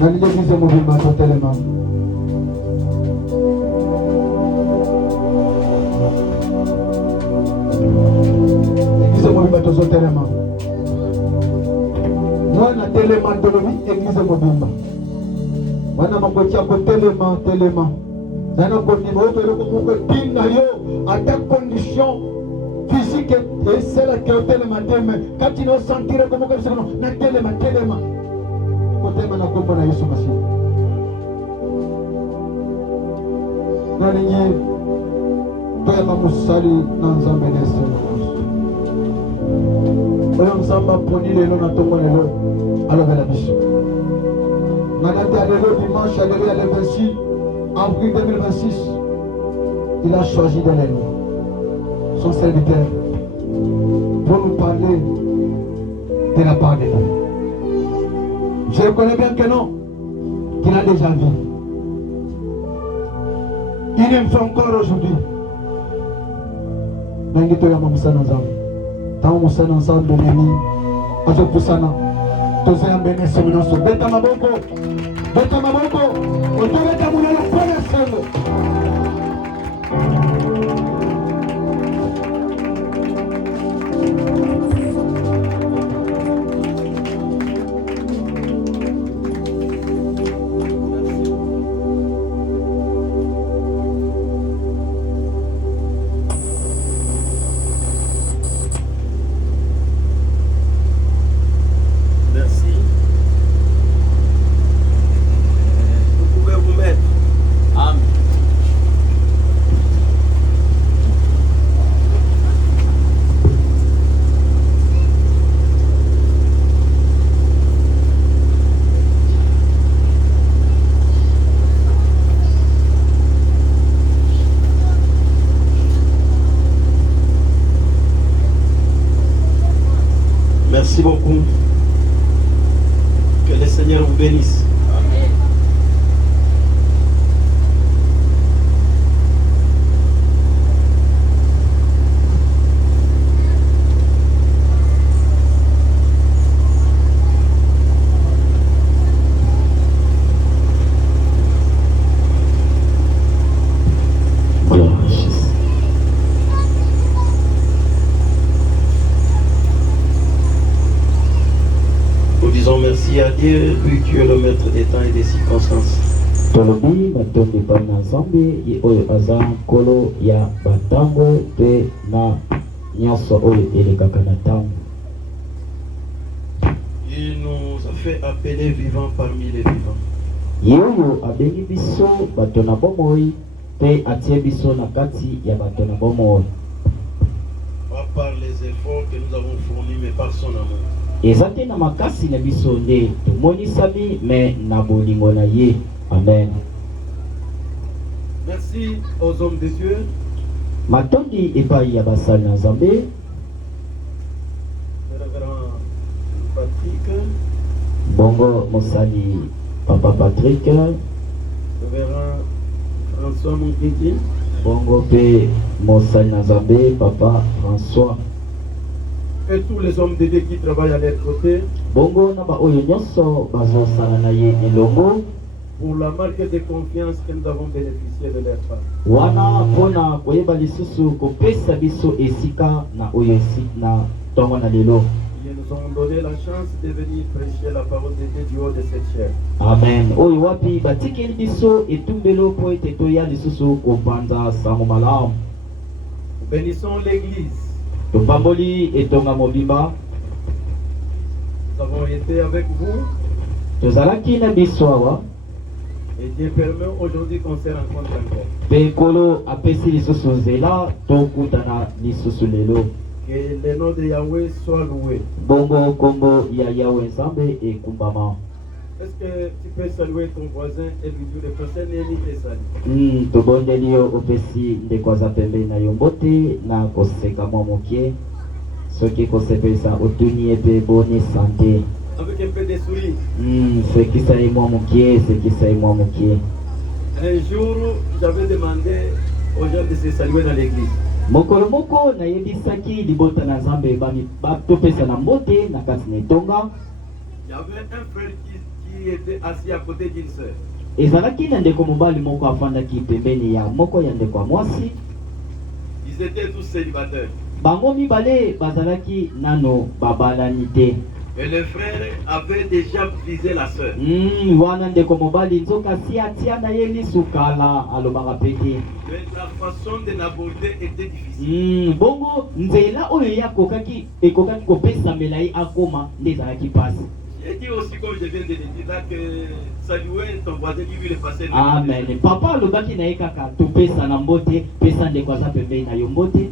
Dans l'église mobile, tellement. L'église mobile, tellement. Moi, na tellement de l'église mobile. Moi, na makotia ko tellement. Dans notre niveau, à ta condition physique et celle qui est tellement. Quand tu nous sentiras comme ça, na tellement. Côté mana kombo na Yesu Masihi. Nani toya mamusali na nzambe nese. Oyo nzamba poni lelo na tongo lelo alobela biso. Nana lelo dimanche le 26 avril 2026. Il a choisi de nous, son serviteur, pour nous parler de la part de nous. Je reconnais bien que non, qu'il a déjà vu. Il aime encore aujourd'hui. Nangito ya mamusana nzambe. Tamu musana nzambe nemi. Azo pusana. Toze ya mbene seminaso. Beta maboko. Oto beta mulala pone sengo. Merci beaucoup. Que le Seigneur vous bénisse. Amen. Merci à Dieu, lui qui est le maître des temps et des circonstances. Tolobi matombi pana zambi oyo aza kolo ya batango pe na nyonso oyo elekaka na tango. Il nous a fait appeler vivants parmi les vivants. Yoyo abengi biso bato na bomoi pe atie biso na kati ya bato na bomoi. Pas par les efforts que nous avons fournis, mais par son amour. Ezate na makasi na biso nde tomonisami me na bolingo na ye. Amen. Merci aux hommes de Dieu. Matondi epai ya basali na Nzambe. Le révérend Patrick. Bongo mosali Papa Patrick. Révérend François Monkiki. Bongo pe mosali na Nzambe Papa François. Et tous les hommes de Dieu qui travaillent à leur côté. Bongo na ba oyo nyonso bazosala na ye elongo. Pour la marque de confiance que nous avons bénéficié de leur part. Wana pona koyeba lisusu kopesa biso esika na oyo esika na tongo na lelo. Ils nous ont donné la chance de venir prêcher la parole de Dieu du haut de cette chair. Amen. Oyo wapi batikeli biso etumbelo po ete toya lisusu kopanza sango malamu. Bénissons l'église. Topamboli etonga mobimba. Nous avons été avec vous. Tozalaki na biso awa. Et Dieu permet aujourd'hui qu'on se rencontre encore. Pekolo apesi lisusu nzela tokutana lisusu lelo. Que le nom de Yahweh soit loué. Bongo kombo ya Yahweh Nzambe ekumbama. Est-ce que tu peux saluer ton voisin et lui dire le français Némi te salue? Tobondeli yo opesi ndekwaza pembe na yo mbote na koseka mwa mokie. Soki kosepesa otuni ebe boni santé. Avec un peu de sourire. Sekisa ye mwa mokie, sekisa ye mwa mokie. Un jour, j'avais demandé aux gens de se saluer dans l'église. Mokolo moko na yebisaki libota na Nzambe bami topesa na mbote na kati na etonga. Il y avait un frère qui qui était assis à côté d'une sœur. ezalaki na ndeko mobali moko afandaki pembeni ya moko ya ndeko ya mwasi. Ils étaient tous célibataires. Bango mibale bazalaki nano babalani te. Et le frère avait déjà visé la sœur. Wana ndeko mobali nzoka si atia na ye lisukala alobaka pete. Mais la façon de l'aborder était difficile. Bongo nzela oyo yakokaki ekokaki kopesamela ye akoma nde ezalaki pasi. J'ai dit aussi, comme je viens de le dire là, que saluer ton voisin qui lui est passé. Amen. Papa alobaki na ye kaka topesa na mbote pesa ndeko aza pembeni na yo mbote.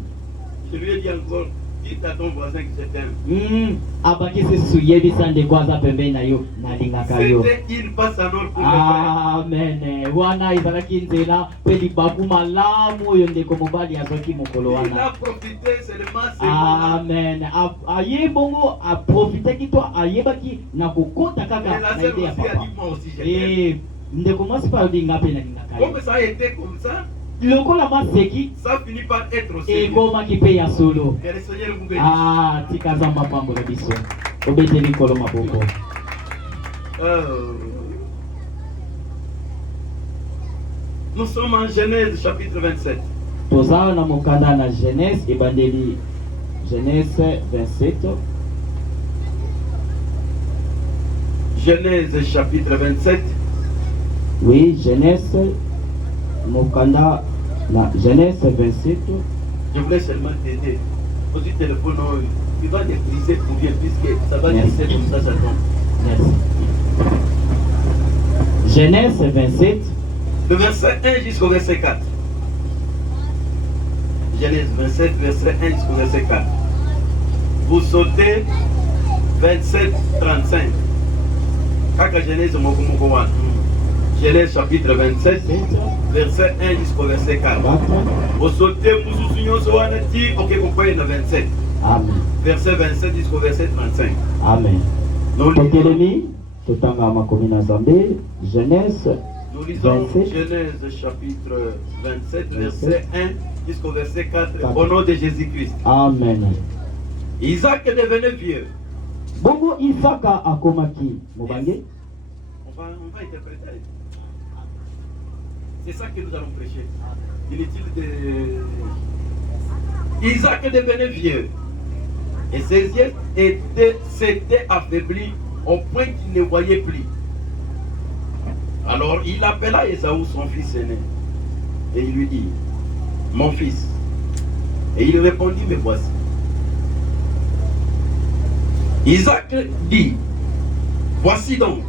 Je lui ai dit encore, dites à ton voisin que je t'aime. Abaki sesusu yebisa ndeko aza pembeni na yo nalingaka yo. C'était une passe en or pour le Amen. Wana ezalaki nzela mpe libaku malamu oyo ndeko mobali azwaki mokolo frère. Il wana. a profité seulement Amen. Aye bongo aprofitaki to ayebaki na kokota Et kaka la na sœur ide ya aussi a papa. dit, moi aussi je t'aime. Ndeko mwasi mpe alinga mpe nalingaka Comme yo. ça a été comme ça, Lokola maseki ça finit par être sérieux. ekomaki mpe ya solo. Que le Seigneur vous bénisse. Tika nzambe apambola biso obeteli kolo maboko. Nous sommes en Genèse chapitre 27. Toza na mokanda na Genèse ebandeli Genèse 27. Genèse chapitre 27. Oui, Genèse mokanda na Genèse 27. Je voulais seulement t'aider. Pose le téléphone, il va dépliser pour bien, puisque ça va Merci. glisser comme ça tombe. Merci. Genèse 27. Le verset 1 jusqu'au verset 4. Genèse 27, verset 1 jusqu'au verset 4. Vous sautez 27, 35. Kaka Genèse Mokomokowan. Genèse chapitre 27, verset 1 jusqu'au verset 4. Vous sautez Moussoussignon Soanati, ok, comprenez le 27. Amen. Verset 27 jusqu'au verset 35. Amen. Nous lisons, Totelemi totanga makomi na Nzambe. Genèse nous lisons 27. Genèse chapitre 27, verset 1 jusqu'au verset 4, au nom de Jésus-Christ. Amen. Isaac est devenu vieux. Bongo Isaka akomaki mobange. On va interpréter. C'est ça que nous allons prêcher. Inutile de... Isaac est devenu vieux. Et ses yeux s'étaient affaiblis au point qu'il ne voyait plus. Alors il appela Ésaü, son fils aîné, et il lui dit, mon fils. Et il répondit, me voici. Isaac dit, voici donc,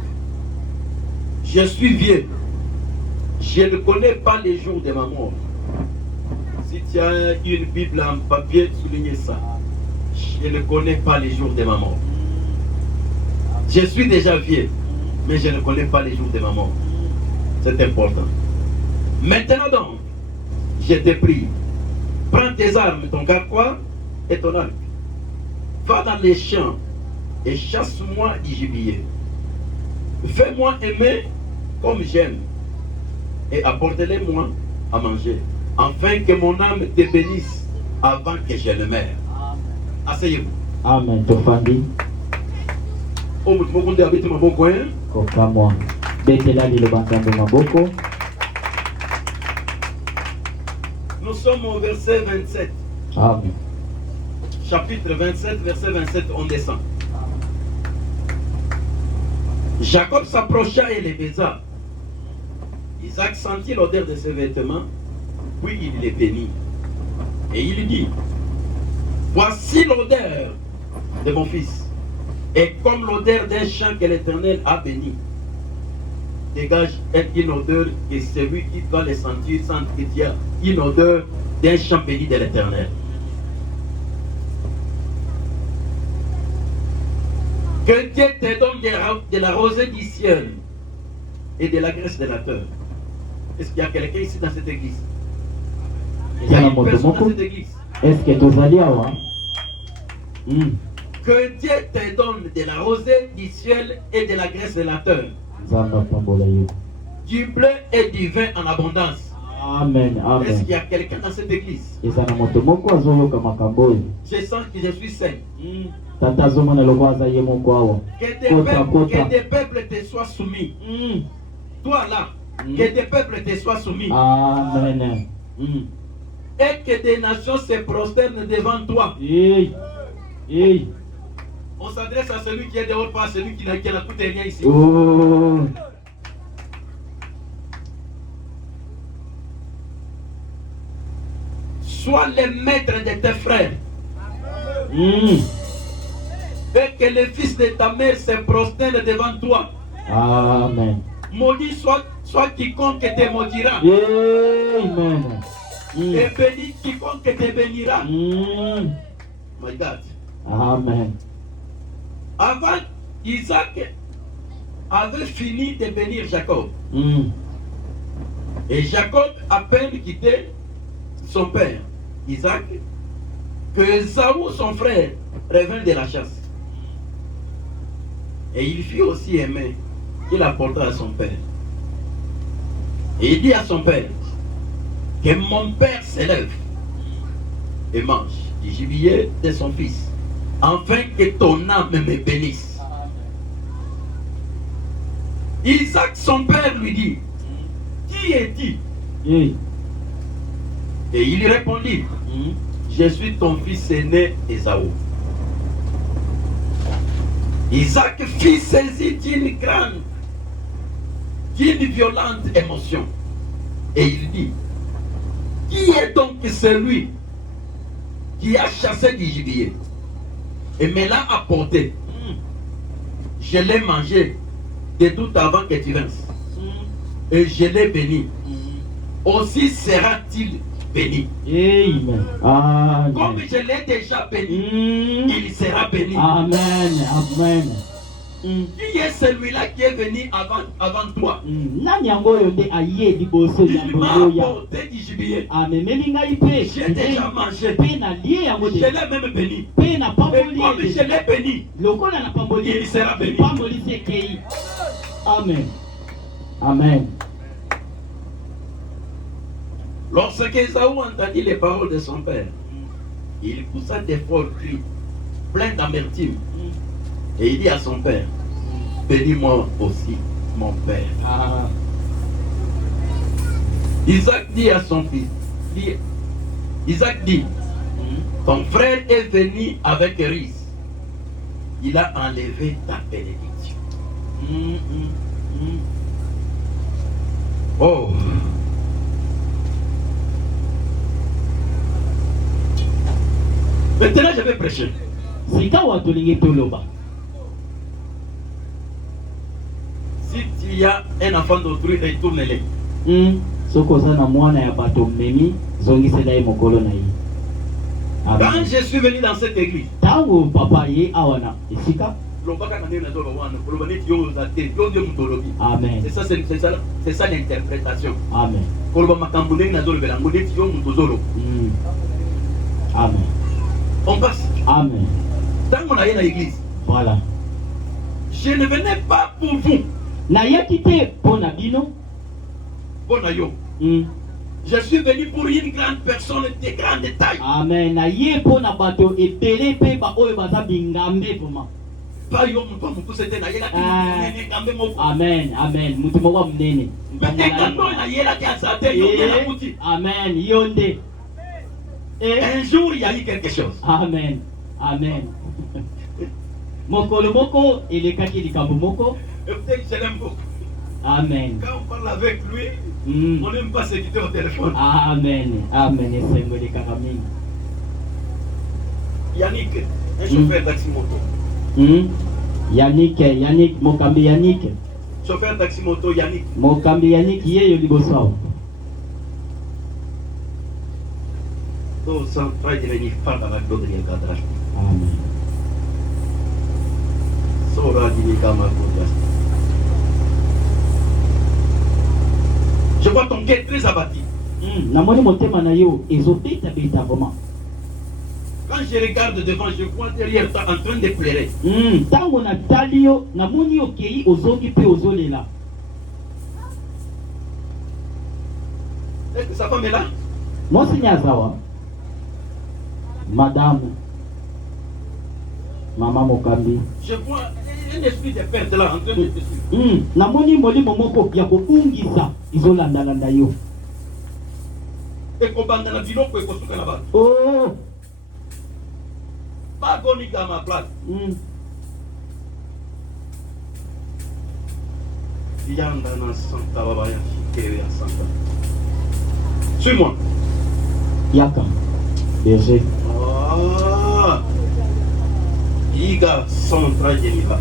je suis vieux, je ne connais pas les jours de ma mort. Si tu as une Bible en papier, soulignez ça. Je ne connais pas les jours de ma mort. Je suis déjà vieux, mais je ne connais pas les jours de ma mort. C'est important. Maintenant donc, je te prie, prends tes armes, ton carquois et ton arc. Va dans les champs et chasse-moi du gibier. Fais-moi aimer comme j'aime et apporte-les-moi à manger, afin que mon âme te bénisse avant que je ne meure. Asseyez-vous. Amen. Tofandi kokamwa betela liloba nzambe maboko. Nous sommes au verset 27. Amen. Chapitre 27, verset 27, on descend. Jacob s'approcha et les baisa. Isaac sentit l'odeur de ses vêtements, puis il les bénit. Et il dit, voici l'odeur de mon fils, et comme l'odeur d'un champ que l'Éternel a béni. Dégage une odeur et celui qui va les sentir sent qu'il y a une odeur d'un champ béni de l'Éternel. Que Dieu te donne de la rosée du ciel et de la graisse de la terre. Est-ce qu'il y a quelqu'un ici dans cette église? Il y a une personne dans cette église. Est-ce que tozali awa? Que Dieu te donne de la rosée du ciel et de la graisse de la terre. Nzambe apambola yo. Du bleu et du vin en abondance. Amen. Est-ce Amen. qu'il y a quelqu'un dans cette église? Ezana moto moko azoyoka makambo oyo. Je sens que je suis saint. Tata azomona lokola aza ye moko awa. Que des peuples te soient soumis. Toi là, que des peuples te soient soumis. Amen. Et que des nations se prosternent devant toi. Hey. Hey. On s'adresse à celui qui est dehors, pas à celui qui n'a coûté rien ici. Oh. Sois le maître de tes frères. Et que les fils de ta mère se prosternent devant toi. Amen. Maudit soit quiconque te maudira. Amen. Et béni quiconque te bénira. My God. Amen. Avant, Isaac avait fini de bénir Jacob. Et Jacob a peine quitté son père, Isaac, que Esaü, son frère, revint de la chasse. Et il fut aussi aimé qu'il apporta à son père. Et il dit à son père, que mon père s'élève et mange du gibier de son fils, afin que ton âme me bénisse. Isaac, son père, lui dit, qui es-tu? Et il lui répondit, je suis ton fils aîné Esaü. Isaac fut saisi d'une violente émotion. Et il dit, qui est donc celui qui a chassé du gibier et me l'a apporté? Je l'ai mangé de tout avant que tu vinces. Et je l'ai béni. Aussi sera-t-il béni. Amen. Amen. Comme je l'ai déjà béni, il sera béni. Amen. Amen. Qui est celui-là qui est venu avant toi? Nani yango oyo nde aye liboso ya Il m'a boyoya. apporté du gibier. Amemeli ngai mpe. J'ai déjà mangé. Mpe na lie yango Je de. l'ai même béni. Mpe na Et pamboli comme je l'ai béni, lokola na pamboli il sera béni. pamboli sekei. Amen. Amen. lorsque Esaü entendit les paroles de son père, il poussa des forts cris, pleins d'amertume. Et il dit à son père, bénis-moi aussi, mon père. Ah. Isaac dit à son fils, Isaac dit, ton frère est venu avec riz. Il a enlevé ta bénédiction. Oh. Maintenant, je vais prêcher. Sika watolingi toloba. Si tu as un enfant d'autrui, retourne-le. Soko oza na mwana ya bato memi zongisela ye mokolo na ye. Quand je suis venu dans cette église, Tango papa ye awana esika. Amen. C'est ça l'interprétation. Amen. Amen. On passe. Amen. Tant qu'on a eu dans l'église, Voilà. je ne venais pas pour vous. Na yakite pona bino. Bon, yo. Je suis venu pour une grande personne de grande taille. Amen. Na ye pona bato ebele pe ba oyo baza bingambe vraiment. Pas yo muto muto c'était na yela ki ngambe moko. Amen. Amen. Mutu moko munene. Mais quand na yela ki asate yo na muti. Amen. Yonde. Un jour il y a eu quelque chose. Amen. Amen. Mokolo moko elekaki likambo moko. Et peut-être je l'aime beaucoup. Amen. Quand on parle avec lui, on n'aime pas se quitter au téléphone. Amen. Amen. Esengoli kaka mingi. Yannick, un chauffeur taxi moto. Yannick, mokambi Yannick. Chauffeur taxi moto, Yannick. Mokambi Yannick ye yo liboso awa. Donc, sans travail de venir faire dans la gloire de l'encadrage. Amen. Sora Dinikama Kodas. Je vois ton cœur très abattu. Namoni motema na yo ezobeta beta vraiment. Quand je regarde devant, je vois derrière toi en train de pleurer. Tango na tali yo namoni yo kei ozongi pe ozolela. Sa femme est là. Monsignazawa, Madame, Maman Mokambi. Je vois un esprit de perte là en train de te suivre. Namoni molimo moko ya kobungisa izolandalanda yo. Et kobanda na biloko ekosuka na bato. Oh. Pas gonika à ma place. Yanda na santa baba ya fikere ya santa. Suis-moi. Yaka. Berger. Ah. Iga centra Jemiba.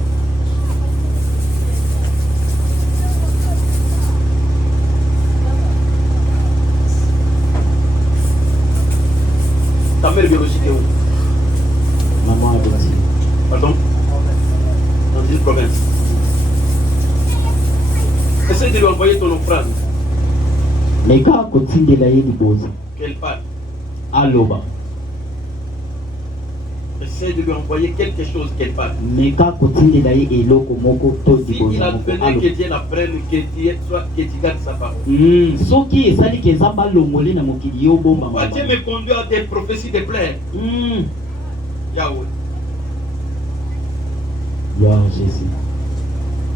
Ta mère biologique est où? Maman a dit. Pardon? Dans une province. Essaye de lui envoyer ton offrande. Mais quand continue de la yélibosa. Qu'elle parle. Aloba. Essaye de lui envoyer quelque chose qu'elle parle. Mais quand continue de la yéloko moko to Si il a donné que Dieu la prenne, que tu gardes sa parole. Soki esali ke zamba longole na mokili yo bomba. Pourquoi Dieu me conduit à des prophéties de plaire? Yahweh. Ya Jésus.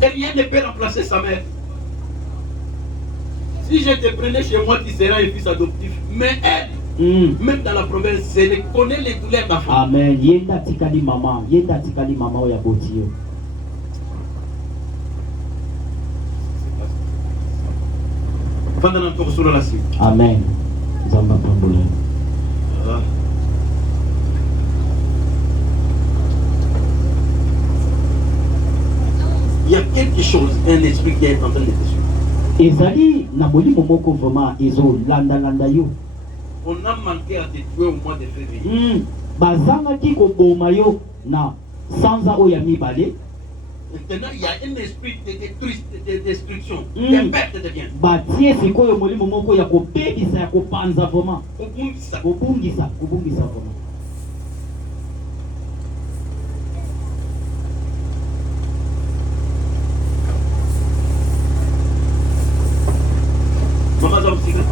Et rien ne peut remplacer sa mère. Si je te prenais chez moi, tu seras un fils adoptif. Mais elle, même dans la province, elle connaît les douleurs de ma femme. Amen. Yenda tikali mama oya botio. Pendant que sur la suite. Amen. Zamba pambola. Il y a quelque chose, un esprit qui est en train de te suivre. Ezali na molimo moko vraiment ezo landa yo. On a manqué à te tuer au mois de février. Bazangaki koboma yo na sanza oya mibale. Maintenant, il y a un esprit de destruction, de perte de biens. Batie sikoyo molimo moko ya kobebisa ya kopanza vraiment. Kobungisa vraiment. Maman Zamsika.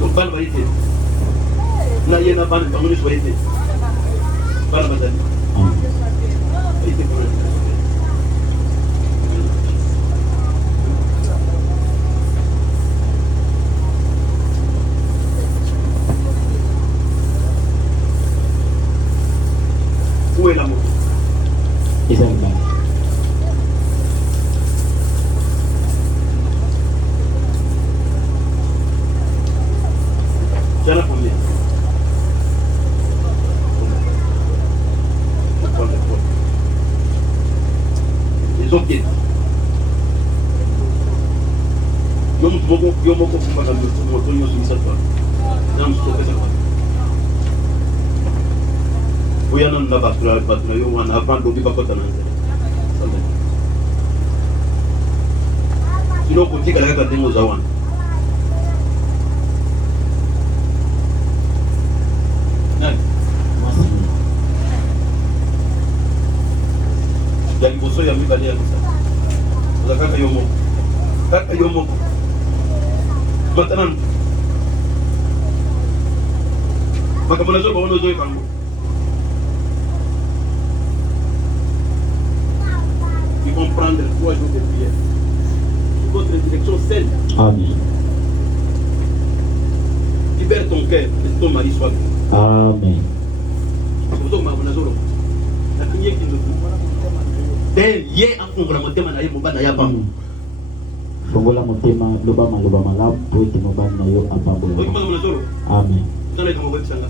Donc, ban va y être. Là, il y a un ban, on va y être. Ban va y être. Où est l'amour? Exactement. Tu en as combien? Les autres qui ya liboso ya mibale ya misa oza kaka yo moko maintenant makambo nazo baona ozoyeba yango ils vont prendre 3 jours de prière votre direction saine. Amen. Libère ton cœur et ton mari soit bien. Amen. Surtout makambo nazo lo na kinye kindoku ye afungola motema na ye mobali na ye apambola. Fungola motema loba malamu po ete mobali na yo apambola. Amen. Ozana likambo boyebisanga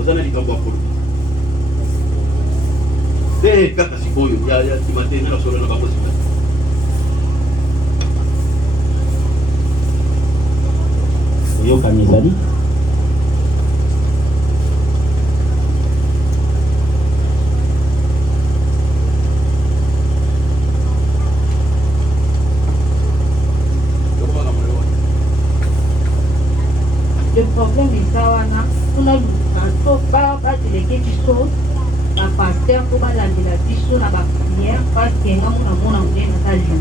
ozana likambo ya kolobi te kaka sikoyo ya timate nyala solo na bakosi oyokani ezali Le problème est wana kuna lukaso bateleke biso bapaster mpo balandela biso na bapriere parce que nga mona mona monene ata jour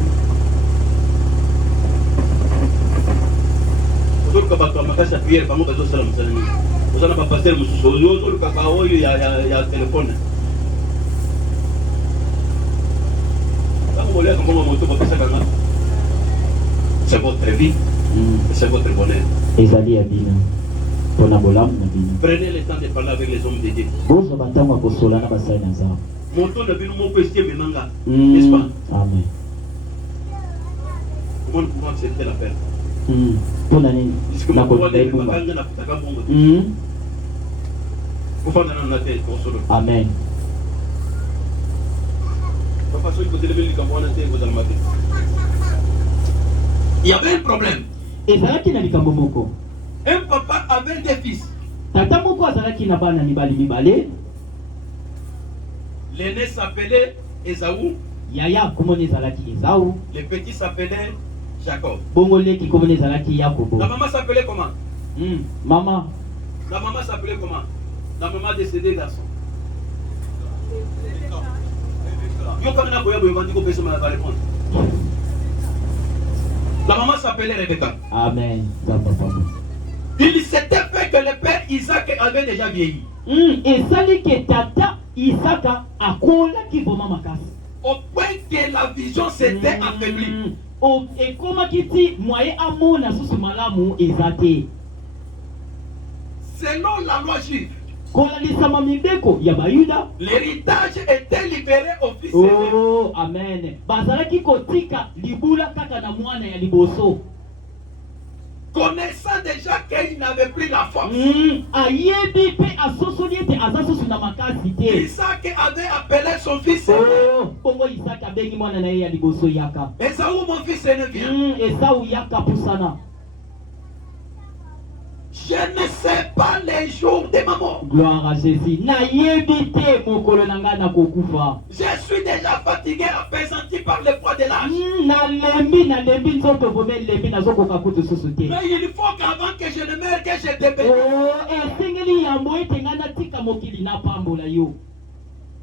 luka bato ya makasi ya priere bango bazosala mosala nini oza na bapaster mosusu ozolukaka oyo ya telefone ntango boliaka mbongo moto bapesaka nga c'est votre vie et c'est votre bonheur. ezali ya bino mpona bolamu na bino. Prenez le temps de parler avec les hommes de Dieu. bozwa bantango ya kosola na basali na nzambe. Moto na bino moko esi ememanga n'est-ce pas? Amen. Comment pouvons accepter la perte? mpona nini nakolinga ebumba. Amen. Il y avait un problème. ezalaki na likambo moko. Un papa avait des fils. Tata moko azalaki na bana mibale. L'aîné s'appelait Esaü. Yaya komoni ezalaki Esaü. Le petit s'appelait Jacob. Bongo leki komoni ezalaki Yakobo. La maman s'appelait comment? Maman. La maman s'appelait comment? La maman décédée garçon. La maman s'appelait Rebecca. Amen. Il s'était fait que le père Isaac avait déjà vieilli. Et ça dit que tata Isaac a collé qui vraiment makasi. Au point que la vision s'était affaiblie. Et comment qui dit moyen amour na sous malamu ezate. Selon la loi juive, l'héritage était libéré au fils. Oh, amen. Bazalaki kotika libula kaka na mwana ya liboso. Connaissant déjà qu'il n'avait plus la force. Isaac avait appelé son fils aîné. Esaü, mon fils aîné, viens. Je ne sais pas les jours de ma mort. Gloire à Jésus. Je suis déjà fatigué, appesanti par le poids de l'âge. Mais il faut qu'avant que je ne meure, que je te bénisse.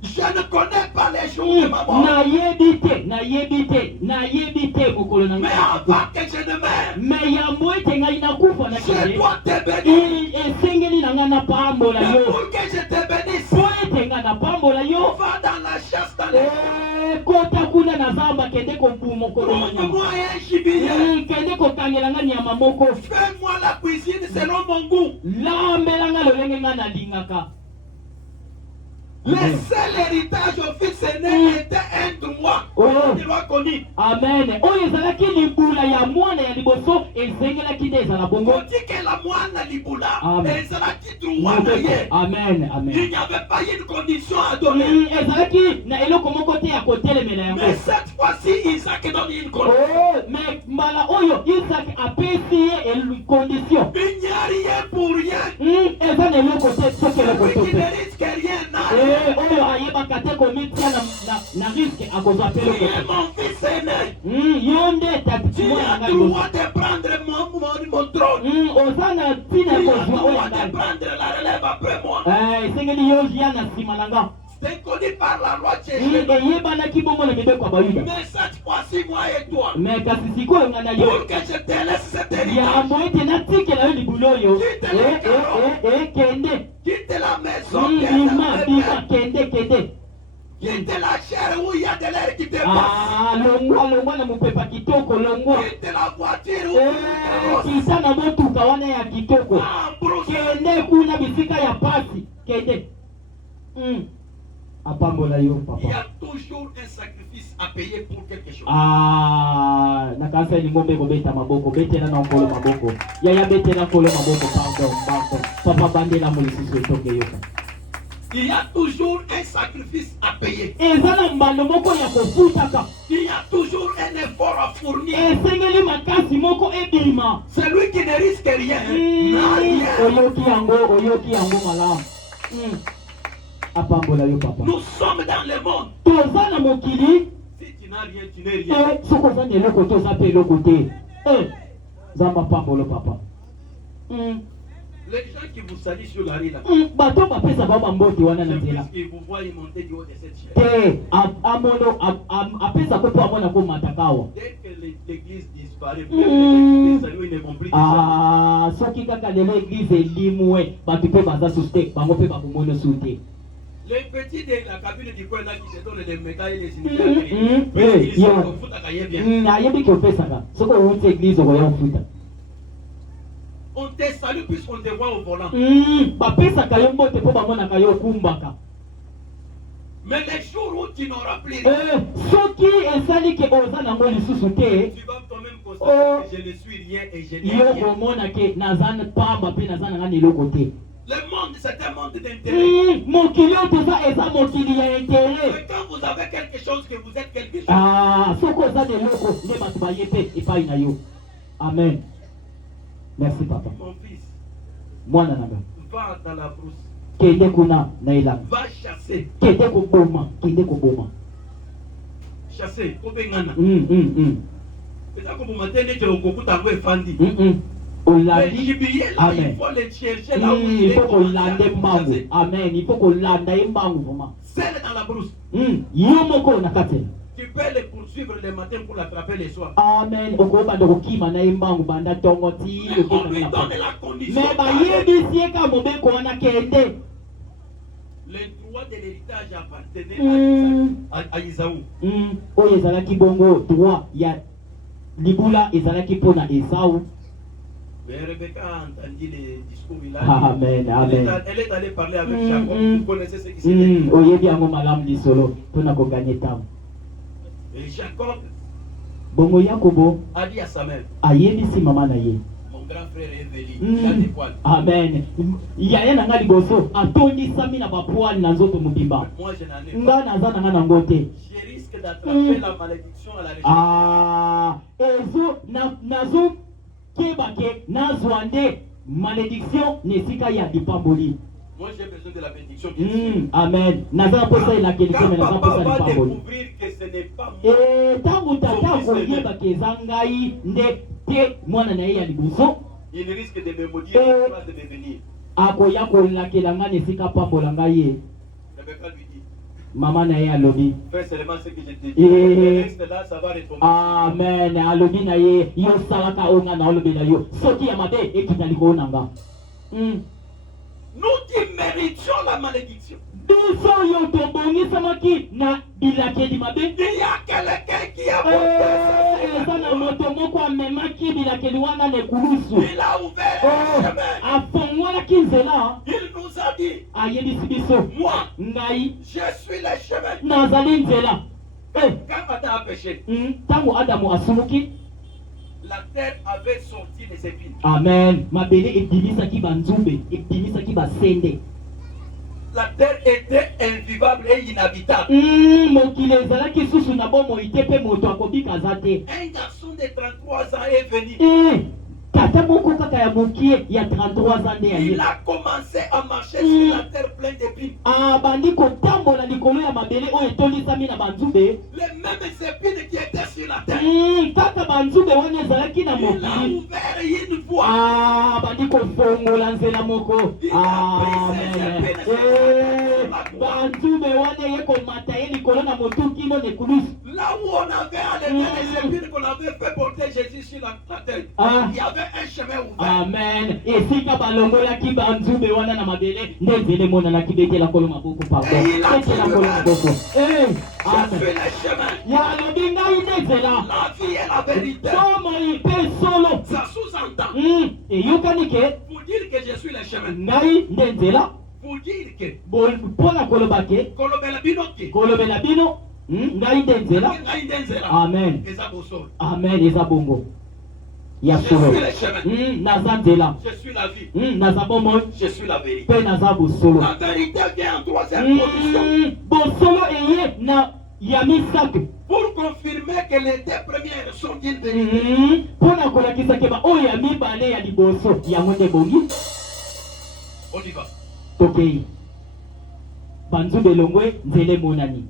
Je ne connais pas les jours de ma mort. Mais avant que je ne meure, je dois te bénir. Mais pour que je te bénisse, va dans la chasse dans les trouve-moi un gibier. Fais-moi la cuisine selon mon goût. Le seul héritage au fils aîné était un droit. Il doit connu. Amen. On dit que la moine libula, et ça l'a dit droit. Amen. Amen. Il n'y avait pas une condition à donner. Mais cette fois-ci, Isaac donne une condition. Il n'y a rien pour rien. Celui qui ne risque rien n'a rien. Qui est mon fils aîné. Tu as droit de prendre mon trône. Tu as droit de prendre la relève après moi. C'est connu par la loi de Jésus. Mais cette fois-ci, moi et toi, pour que je te laisse cet héritage, quitte la maison, quitte la chair où il y a de l'air qui te passe, quitte la voiture où il y a apambola yo papa. Il y a toujours un sacrifice à payer pour quelque chose. Nakasa ni ngombe kobeta maboko, betela na nkolo maboko. Yaya betela nkolo maboko, pardon. Papa bandela mo lisusu etoke yoka. Il y a toujours un sacrifice à payer. Ezala mbalo moko ya kofutaka. Il y a toujours un effort à fournir. Esengeli makasi moko ebima. Celui qui ne risque rien n'a rien. Oyoki yango malamu. Apambola yo papa. Nous sommes dans le monde. Tozana mokili. Si tu n'as rien, tu n'es rien. Soko zane loko toza pe loko te. Zamba pambolo papa. Les gens qui vous saluent sur la rue là, bato bapesa baba mbote wana na c'est nzela plus qu'ils vous voient monter du haut de cette chaise. te amono apesa ko po amona ko matakawa. Dès que l'église disparaît, même les gens qui saluent, ils ne vont plus te saluer. Soki kaka lelo église elimwe bato pe baza suste bango pe bakomono sute. Les petits de la cabine du coin là qui te donnent les médailles et les initiales, ils sont au foot à Kaye bien. Ayebi ki opesaka soko outi église okoya ofuta. On te salue puisqu'on te voit au volant. Bapesaka yo mbote po bamonaka yo okumbaka. Mais les jours où tu n'auras plus, soki esali ke oza nango lisusu te, tu vas toi-même constater que je ne suis rien et je n'ai yo rien. komona ke naza pamba pe naza nanga eloko te. Le monde, c'est un monde d'intérêt. Mokili oyo toza eza mokili ya intérêt. Mais quand vous avez quelque chose, que vous êtes quelque chose. Soko oza eloko nde bato baye pe epai na yo. Amen. Merci papa. Mon fils, Mwana nanga. va dans la brousse. Kende kuna na elanga. Va chasser. Kende koboma. Kende koboma. Chasser. Kobengana. C'est ça comme matin, tu as beaucoup de fandi. Le gibier là, il faut le chercher là où il il est. faut qu'on lande mbangu. Amen. Il faut qu'on lande mbangu vraiment. Celle dans la brousse. Yo moko na katela. Tu peux les poursuivre le matin pour l'attraper le soir. Amen. Okobanda kokima na mbangu banda tongo ti. Mais on lui donne la condition. Mais bayebisi eka mobeko wana kende. Le droit de l'héritage appartenait à Isaou. Oyo ezalaki bongo droit ya libula ezalaki mpona Esau. Mais Rebecca a entendu les discours. Amen, amen. Elle est allée parler avec Jacob. Vous connaissez ce qui s'est dit. Oyebi yango malamu lisolo mpona koganye ntango. Et Jacob bongo Yakobo a dit à sa mère, ayebisi mama na ye. mon grand frère est venu, il a des poils. Amen. Yaya nanga liboso atondisami na bapoile na nzoto mobimba. Moi je n'en ai Nga naza nanga nango te. Je risque d'attraper la malédiction à la région. Nazo kebake nazwande malédiction nesika ya dipamboli. Moi j'ai besoin de la bénédiction. Amen. Naza posa ila kelike mais naza posa va dipamboli. découvrir que ce n'est pas moi. Tangu tata koyeba keza ngai nde te mwana na ye ya liboso. Il risque de me maudire avant de devenir. Akoya kolakela nga nesika pambola ngai ye. Rebecca lui dit, Mama na ye alobi. fais seulement ce que je te dis. Le reste là, ça va retomber. Amen. Alobi na ye yo salaka onga na olobi na yo. Soki ya mabe ekita likolo nanga. Nous qui méritons la malédiction. Biso yo tobongisamaki na bilakeli mabe. Il y a quelqu'un qui a porté eza na moto moko amemaki bilakeli wana na ekulusu. Il a ouvert le chemin. Afongolaki nzela. Il nous a dit, Ayebisi biso. moi, Ngai je suis le chemin. nazali nzela. Quand Adam a péché, Tango Adamu asumuki. la terre avait sorti des épines. Amen. Mabele ebimisaki banzumbe, ebimisaki basende. La terre était invivable et inhabitable. Mokili ezalaki susu na bomoi te mpe moto akobika aza te. Un garçon de 33 ans est venu. Tata moko kaka ya mokie ya 33 ans nde Il aye. a commencé à marcher sur la terre pleine d'épines. Bandi kotambola likolo ya mabele oyo etolisami na banzumbe. Les mêmes épines qui étaient sur la terre. Kaka banzumbe wana ezalaki na Il a mokili. ouvert une voie. Bandi kofongola nzela moko. Amen. Banzumbe wana ye komata ye likolo na motu kino nekulusu. Là où on avait enlevé les épines qu'on avait fait porter Jésus sur la terre, il y avait un chemin ouvert. Amen. Esika balongolaki banzumbe wana na mabele nde nzela emonanaki betela kolo maboko pardon. Betela kolo maboko. Je suis le chemin, Ya alobi ngai nde nzela. la vie et la vérité. Bomoi mpe solo. Ça sous-entend. Eyokani ke Pour dire que je suis le chemin. ngai nde nzela. Pour dire que Mpona koloba ke kolobela bino ke kolobela bino ngai nde nzela. ngai nde nzela. Amen. Eza bosolo. Amen. Eza bongo ya Je solo. suis le chemin. Naza nzela. Je suis la vie. Naza bomoi Je suis la vérité. mpe naza bosolo. La vérité vient en troisième position. Bosolo eye na ya misato. Pour confirmer que les deux premières sont d'une vérité. Mpona kolakisa ke ba oyo ya mibale ya liboso yango nde bongi. On y va. Tokei banzumbe elongwe nzela emonani.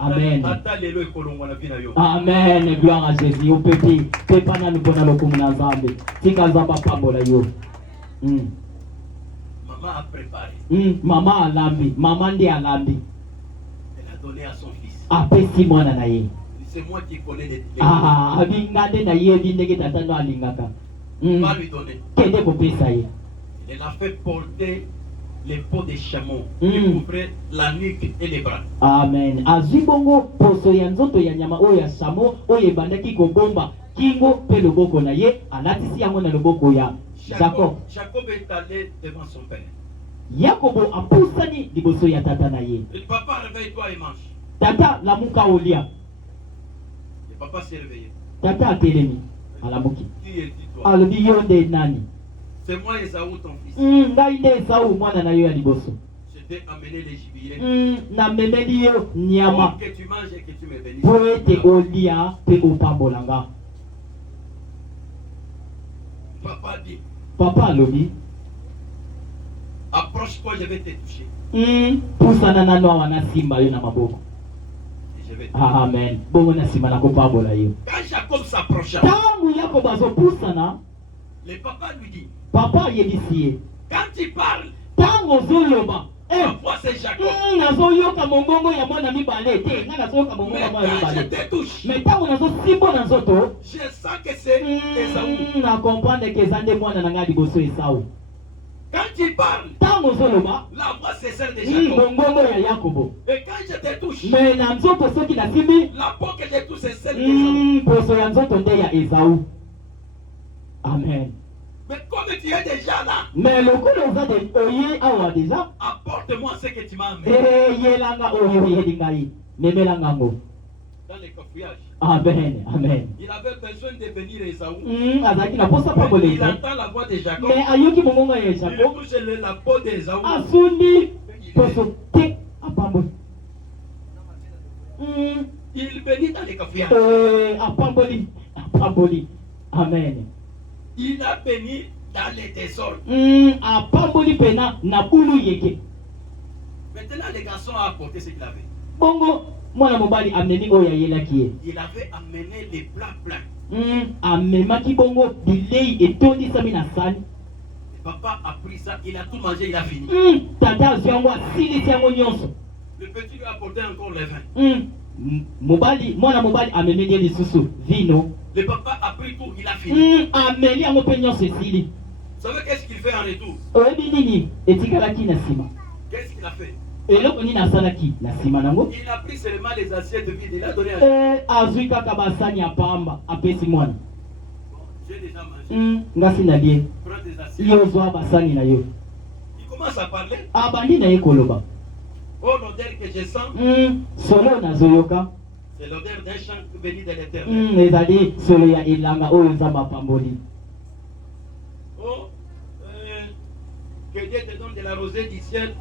Amen. Ata lelo ekolongwa na bina yo. Amen. Gloire à Jésus. Opepi pepa nanu mpona lokumu na Nzambe. Tika Nzambe apambola yo. Maman a préparé. Maman alambi, maman ndi alambi. Elle a donné à son fils. Apesi mwana na ye. C'est moi qui connais les Abingade na ye bindeke tatano alingaka. Va lui donner. Kende kopesa ye. Elle a fait porter les peaux des chameaux qui couvraient la nuque et les bras. Amen. Azibongo poso ya nzoto ya nyama oyo ya samo oyo ebandaki kobomba kingo pe loboko na ye alatisi yango na loboko ya Jacob. Jacob est allé devant son père. Yakobo apusani liboso ya tata na ye. Et papa, réveille-toi et mange. Tata lamuka olia. Et papa s'est réveillé. Tata atelemi alamuki. Qui est-il toi? Alobi yo nde nani? C'est moi Esaü ton fils. Ngai nde Esau mwana na yo ya liboso. Je t'ai amené les gibiers. Na memeli yo nyama. Pour que tu manges et que tu me bénisses. Po ete olia pe opambolanga. Papa dit. Papa alobi. Approche-toi, je vais te toucher. Pusana na noa wana simba yo na maboko. Et je vais te Amen. Bongo na simba na kopambola yo. Quand Jacob s'approcha, Tangu Yakobo azopusana, le papa lui dit, papa ayebisi ye. quand tu parles, Tango ozoloba. ma voix c'est Jacob. Nazoyoka mongongo ya mwana mibale te. Nga nazoyoka mongongo Mais ya mwana quand je mibale. te touche, Mais tango nazosimbo na nzoto, je sens que c'est Esaü. na comprendre que eza nde mwana na ngai liboso Esau. Quand tu parles, Tango ozoloba, la voix c'est celle de Jacob. mongongo ya Yakobo. Et quand je te touche, Mais na nzoto soki nasimbi, la peau que je touche c'est celle d'Esaü. poso ya nzoto nde ya Esau. Amen. Mais comme tu es déjà là, Mais lokolo eza de oye awa deja, apporte-moi ce que tu m'as amené. yelanga oyo oyeli ngai. Memelanga ngo. Dans les cafouillages, Amen. Amen. il avait besoin de venir Esaü. Azalaki na posa Mais pamboleli. il entend la voix de Jacob. Mais ayoki mongongo ya Il Jacob. touche la peau d'Esaü. Asundi poso te apamboli. Il bénit dans les cafouillages. Apamboli. Apamboli. Amen. Il a béni dans les désordres. Apamboli pena na bulu yeke. Maintenant, les garçons ont apporté ce qu'il avait. Bongo mwana mobali ameni oyo ayelaki ye. Il avait amené les plats pleins. Amemaki bongo bilei etondisami na sani. Papa a pris ça, il a tout mangé, il a fini. Tata azwi yango asilisi yango nyonso. Le petit lui a apporté encore le vin. Mobali mwana mobali amemeli ye lisusu vino. Le papa a pris tout, il a fini. Ameli yango mpe nyonso esili. Vous savez qu'est-ce qu'il fait en retour? Oyebi nini etikalaki na nsima? Qu'est-ce qu'il a fait? Eloko nini asalaki na nsima nango? Il a pris seulement les assiettes vides, il a donné à azwi kaka basani ya pamba apesi mwana. J'ai déjà mangé. Ngasi na lie Prends des assiettes. yo zwa basani na yo. Il commence à parler. Abandi na ye koloba. Oh, l'odeur que je sens, Solo nazoyoka. c'est l'odeur d'un chant venu de l'éternel. Ezali solo ya elanga oyo nzambe apamboli. Oh, que Dieu te donne de la rosée du ciel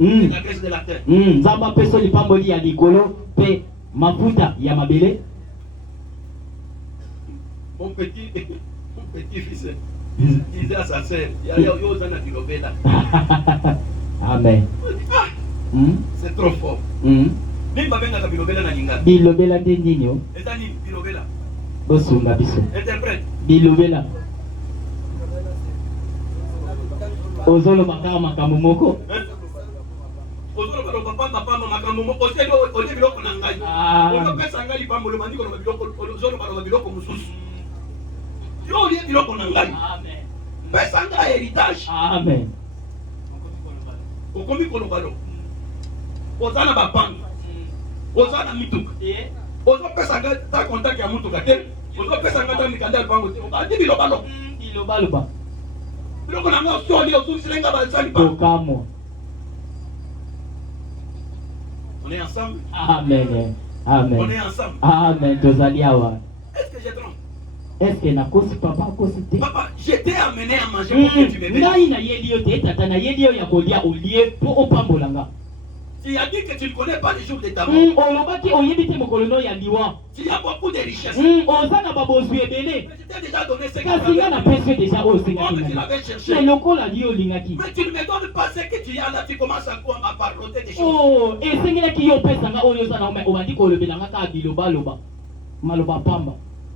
et de la graisse de la terre. Nzambe apeso lipamboli ya likolo pe mafuta ya mabele. Mon petit-fils disait à sa sœur, il y a Yozana Bilobela. Amen. C'est trop fort. Ni babenga ka Bilobela na linga. Bilobela nde nini o? Ezali Bilobela. Bosunga biso. Interprète. Bilobela. Ozoloba kaka makambo moko. Ozoloba papa makambo moko oselo oli biloko na ngai. Ono pesa ngai pambolo mandiko na biloko ozoloba biloko mususu. Yo oli biloko na ngai. Amen. Pesa ngai héritage. Amen. Okomi kolobalo. Ozana bapanga. Ozana mituka. Ozo pesa ngai ta contact ya mutuka te. Ozo pesa ngai ta mikanda ya pango te. Obandi bilobalo. Bilobalo. Biloko na ngai osoli ozusilenga bazali pa. Tokamo. On est ensemble. Amen. On Amen. est ensemble. Amen. Tozali awa. Est-ce que je trompe? Est-ce que nakosi papa akosi te? Papa, je t'ai amené à manger pour que tu me bénisses. Ngai na yeli yo te tata na yeli yo ya kolia olie po opambolanga. Tu as dit que tu ne connais pas les jours de ta mort. Olobaki oyebi te mokolo no ya liwa. Tu as beaucoup de richesses. Oza na babozwi ebele. Mais je t'ai déjà donné ce que Kasi nga na tu avais. pesi deja oyo osengaki Comme tu ngai. l'avais Mais cherché. lokola li olingaki. Mais tu ne me donnes pas ce que tu as là, tu commences à quoi à parloter des choses. Oh, esengelaki yo opesanga oyo oza na omai obandi kolobelanga kaka bilobaloba. Maloba pamba.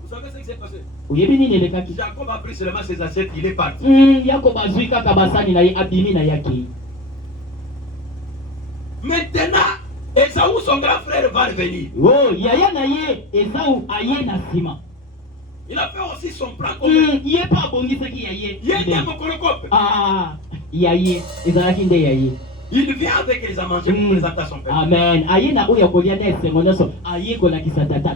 Vous savez ce qui s'est passé? oyebi nini elekaki? Jacob a pris seulement ses assiettes, il est parti. Yakobo azwi kaka basani na ye abimi na yaki. Maintenant, Esaü, son grand frère, va revenir. Oh, yaya na ye Esau aye na nsima. Il a fait aussi son plan commun. Ye pa abongisaki yaye. Il est un mokolokope. Yaye ezalaki nde yaye. Il vient avec les à manger pour présenter à son père. Amen. Aye na oyo kolia na esengo nyonso aye kolakisa tata.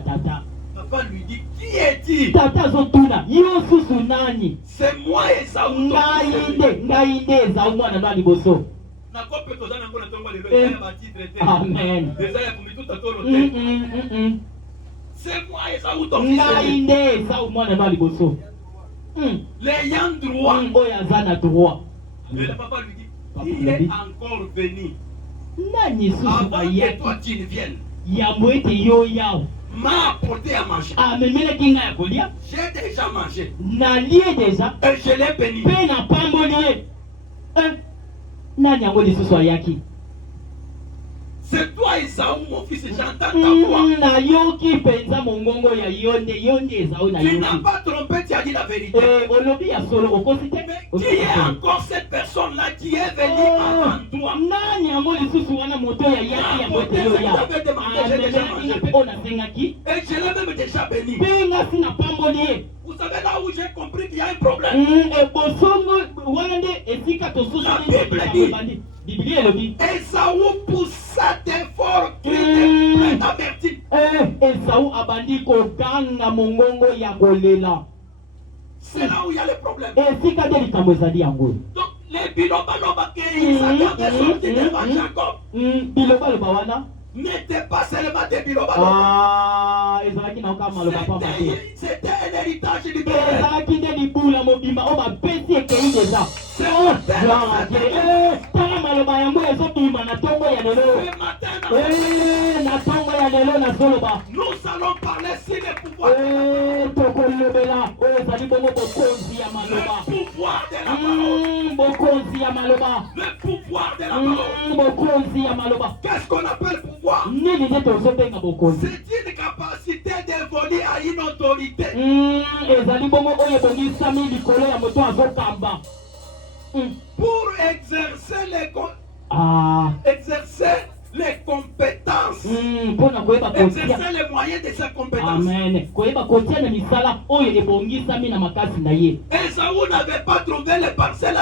Papa lui dit, qui est-il? Tata azotuna yo susu nani? C'est moi Esaü. Ngai nde Esau mwana na liboso. Nakope tozana ngona tongo lelo ya batitre te. Amen. Déjà ya kumituta tolo te. C'est moi Esaü ton fils. Ngai nde Esau mwana na liboso. L'ayant droit. Oyo aza na droit. Mais le papa lui dit, il est encore venu. Nani susu Avant que ayaki toi tu ne viennes, yambo ete yo yao m'a apporté à manger. amemelaki ngai ya kolia J'ai déjà mangé. nalie deja Et je l'ai béni. mpe napamboli ye. Nani yango lisusu ayaki? C'est toi Esaü mon fils, j'entends ta voix. Nayoki mpenza mongongo ya yo nde Esau Tu n'as nayoki. pas trompé, tu as dit la vérité. Olobi ya solo okosi te? Mais qui est encore cette personne-là qui est venue avant toi? Nani yango lisusu wana moto ya yaki yango ete yo ya amemelaki nga mpe oyo nasengaki Et je l'ai même déjà béni. mpe nga si napamboli ye. Vous savez là où j'ai compris qu'il y a un problème. Ebosongo wana nde esika tosusu Biblia elobi Esaü poussa d'efforts, cri de plainte avertie. Esau abandi koganga mongongo ya kolela. C'est là où il y a le problème. Esika nde likambo ezali yango. Donc les bilobaloba que Isaac avait sorti devant Jacob bilobaloba wana n'était pas seulement des bilobaloba. ezalaki na oka maloba pamba te. C'était un héritage libéré. ezalaki nde libula mobimba oyo bapesi ekei deja. Tala maloba yango ezobima na ntongo ya lelo. Ce matin, na ntongo ya lelo nazoloba nous allons parler sur le pouvoir. tokolobela oyo ezali bongo bokonzi ya maloba. Le pouvoir de la parole. bokonzi ya maloba. Le pouvoir de la parole. bokonzi ya maloba. Qu'est-ce qu'on appelle pouvoir? nini nde tozobenga bokonzi? C'est une capacité d'évoluer à une autorité. ezali bongo oyo ebongisami likolo ya moto azokamba. Pour exercer les compétences. Exercer les moyens de ses compétences. Amen. Koyeba kotia na misala oyo ebongisami na makasi na ye. Esaü n'avait pas trouvé les parcelles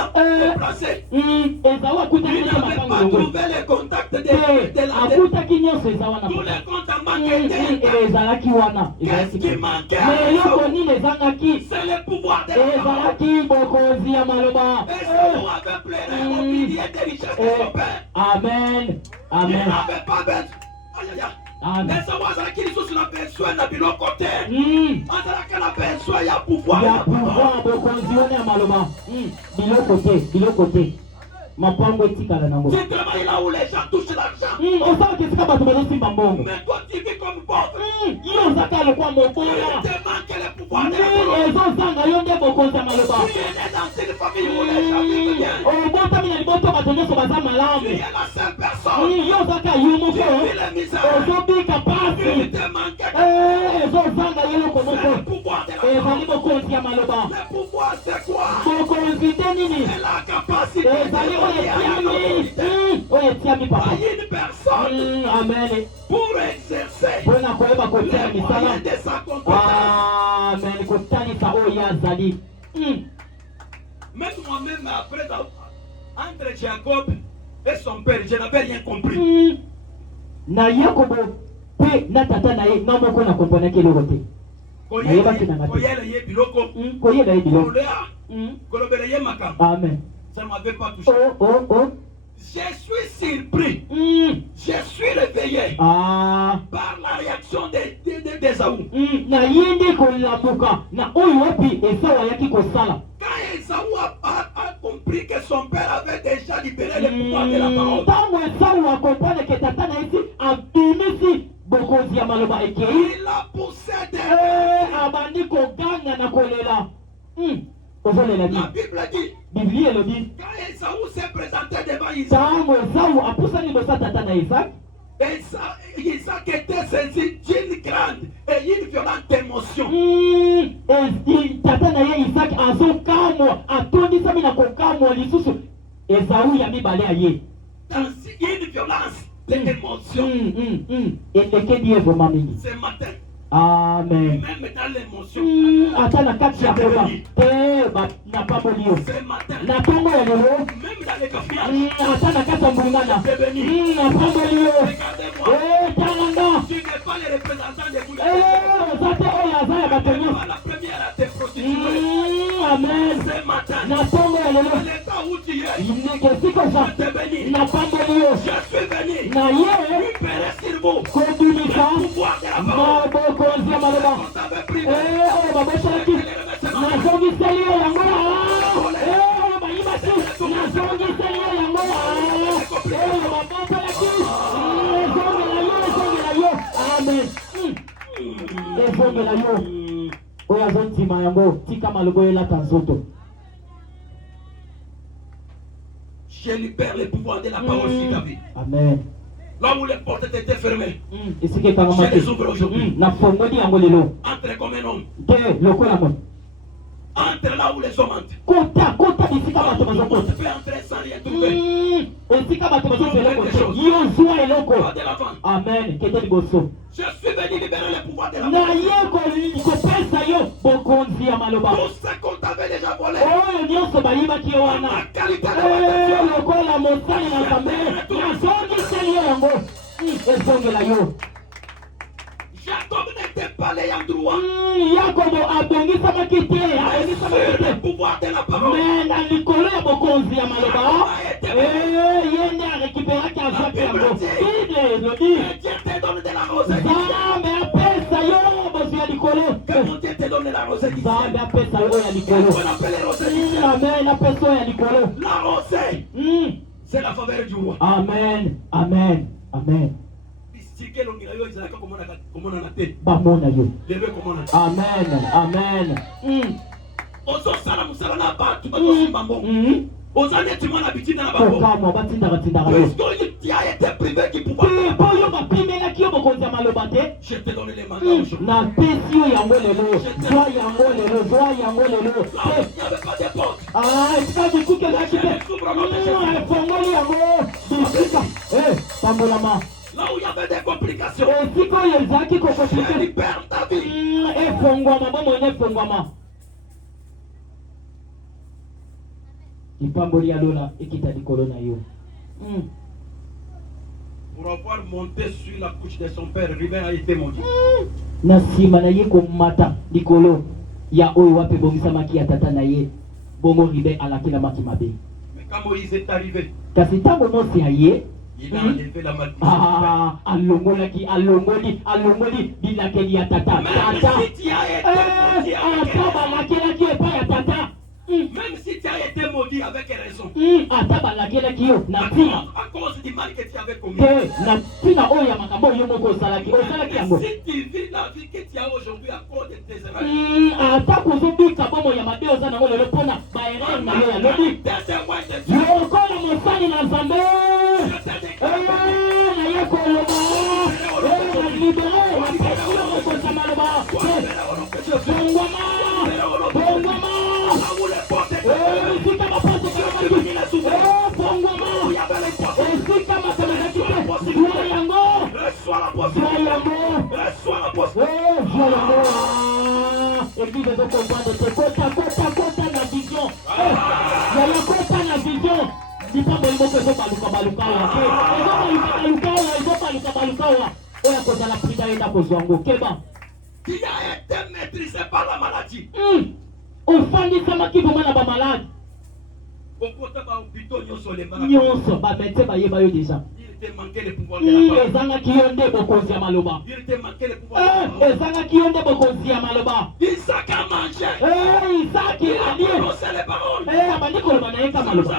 placées. Esau akutaki Il n'avait pas trouvé les contacts de la akutaki nyonso eza wana. tous les comptes en banque étaient. ezalaki wana. Qu'est-ce qui manquait? Mais eloko nini ezangaki? C'est le pouvoir de la parole. ezalaki bokonzi ya maloba. Esaü avait pleuré au milieu des richesses de son père. Amen. Il Amen. n'avait pas besoin. Aïe aïe aïe. Amen. Esaü azalaki lisusu na besoin na biloko te. Mm. Azalaki na besoin ya pouvoir. ya pouvoir bokonzi wana ya maloba. Biloko te. Mapango etikala nango. C'est vraiment là où les gens touchent l'argent. osalaka esika bato bazosimba mbongo. Mais toi tu vis comme pauvre. yo ozaka lokwa mobola. Il te manque le pouvoir de la parole. ezozanga yo nde bokonzi ya maloba. Tu es né dans une famille où les gens vivent bien. obotami na liboso bato nyonso baza Tu malamu. es la seule personne. yo ozaka yo Tu moko. vis les misères. ozobika Il pasi. te manque ezozanga ye eloko le moko. pouvoir de la ezali parole. bokonzi ya maloba. Le pouvoir c'est quoi? bokonzi te nini? C'est la capacité ezali oyo d'évoluer à une autorité. oyo etiami À papa. une personne Amen. pour exercer mpona koyeba kotia les misala. moyens de sa compétence. Amen. kotalisa oyo azali. Même moi-même, après, entre Jacob et son père, je n'avais rien compris. na yakobo mpe na tata na ye nga moko nakomponaki eloko te. nayebaki nanga te. Koyela ye biloko, koyela ye biloko. kolea, kolobela ye makambo. Amen. Ça ne m'avait pas touché. Je suis surpris. Je suis réveillé par la réaction d'Esaü. na ye nde kolamuka na oyo wapi Esau ayaki kosala. Quand Esaü a compris que son père avait déjà libéré le pouvoir de la parole, ntango Esau akompane ke tata na ye si abimisi bokonzi ya maloba ekei. il a poussé des... abandi koganga na kolela. ozolela La nini? Bible dit, biblia elobi quand Esaü s'est présenté devant Isaac, ntango Esau apusani liboso ya tata na Isaac. Et ça, Isaac était saisi d'une grande et une violente émotion. Tata na ye Isaac azokamwa atondisami na kokamwa lisusu Esawu ya mibale ya ye. Dans une violence d'émotion. Eleke die vraiment mingi. Ce matin, Amen. même dans l'émotion, Ata na kati ya koba te na pabolio. ce matin, Na tongo ya lelo. même dans les confiances, Ata na kati ya mbungana. c'est béni. Na pabolio. Regardez-moi, Talanga. tu n'es pas le représentant des boules. Ozate oyo aza ya bato nyonso. La première à te prostituer. Amen. Ce matin, Na tongo ya lelo. l'état où tu es, Nekesiko je za. te bénis. Na pabolio. Je suis venu. Na ye. Libérer sur vous Kodulika. le pouvoir de la parole. Mabokonzi ya maloba. On t'avait pris. Oyo babosolaki. Nazongiseli yo yango. Oyo bayibaki. Nazongiseli yo yango. Oyo babosolaki. Ezongela yo. Amen. Ezongela yo. Oyo azontima yango. Tika malobo elata nzoto. Je libère le pouvoir de la parole sur ta vie. Amen. Là où les portes étaient fermées, Esike kangama je les ouvre aujourd'hui. na fongoli yango lelo. Entre comme un homme. Te lokola mo. Entre là où les hommes entrent. Kota bisika bato Tout le monde bazokota. peut entrer sans rien trouver. Esika bato bazozela eloko. Yo zwa eloko. Pas de l'avant. Amen. Kete liboso. Je suis venu libérer le pouvoir de la Na parole. ye kopesa yo bokonzi ya maloba. Tout ce qu'on t'avait déjà volé. Oyo nyonso bayibaki yo La wana. qualité de la Lokola mosali na Nzambe. Nazongiseli yo yango. Ezongela yo. Jacob n'était pas l'ayant droit. Yakobo abongisamaki te. Sur le pouvoir de la parole. Mais na likolo ya bokonzi ya maloba. Ye nde arekiperaki azwaki yango. Bible elobi. Que Dieu te donne de la rosée. Nzambe apesa yo bozwi ya likolo. Que mon Dieu te donne de la rosée. Nzambe apesa yo oyo ya likolo. On appelle les rosées. Amen. Apesa oyo ya likolo. La rosée, c'est la faveur du roi. Amen. Amen. Amen. Bisike longira yo izalaka komona na te. Bamona yo. Lebe komona. Amen. Amen. Ozosala musala na bato bazosimba mbongo. Oza neti mwana bitina na bango. Kokamwa batindaka yo. Puisque tu as été privé du pouvoir. Po yo bapimelaki yo bokonzi ya maloba te. Je te donne les mandats aujourd'hui. Napesi yo yango lelo. Zwa yango lelo. Zwa yango lelo. Là, il n'y avait pas de porte. Esika bikuke ezalaki te. Efongoli yango. Bisika. Pambolama. Là où il y avait des complications. Esika oyo ezalaki Je kokomplike. libère ta vie. Efongwama bomoi efongwama. Lipamboli ya lola ekita likolo na yo. Pour avoir monté sur la couche de son père, Ruben a été maudit. Na nsima na ye komata likolo ya oyo wape bongisamaki ya tata na ye. Bongo Ruben alakilamaki mabe. Mais quand Moïse est arrivé, Kasi ntango nyonso ya ye il a enlevé la malédiction. alongoli bilakeli ya tata. Même Tata. si tu as été maudit avec Ata raison. balakelaki yo epai ya tata. Même si tu as été maudit avec raison. Ata balakelaki yo na À ntina. cause du mal que tu avais commis. Te na ntina oyo ya makambo oyo moko osalaki yango. Si tu vis la vie que tu as aujourd'hui à cause de tes erreurs. Ata kozobika bomo ya mabe oza nango lelo mpona baerreur na yo ya lobi. Lokola mosali na Nzambe. Naye koloba. Na libere. Napesi yo mokonzi maloba. Bongwama. Bongwama. Esika bapote kalabaki. Bongwama. Esika makamazaki te. Zwa yango. Zwa yango. Zwa yango. Église ezocomprendre te. Kota na vision. Yaya kota na vision. Lipambo limoko ezobaluka awa. Oya kozala prida yenda kozwa yango. Keba. Tu as été maîtrisé par la maladie. Ofandisamaki bomoi na bamalade. Nyonso bamete bayeba yo deja. Il te manquait le pouvoir de la parole. Ezangaki yo nde bokonzi ya maloba. Il te manquait le pouvoir de la parole. Ezangaki yo nde bokonzi ya maloba. Isaac a mangé. Isaki Il a alie. prononcé les paroles. Abandi koloba na ye ka Ça ne maloba.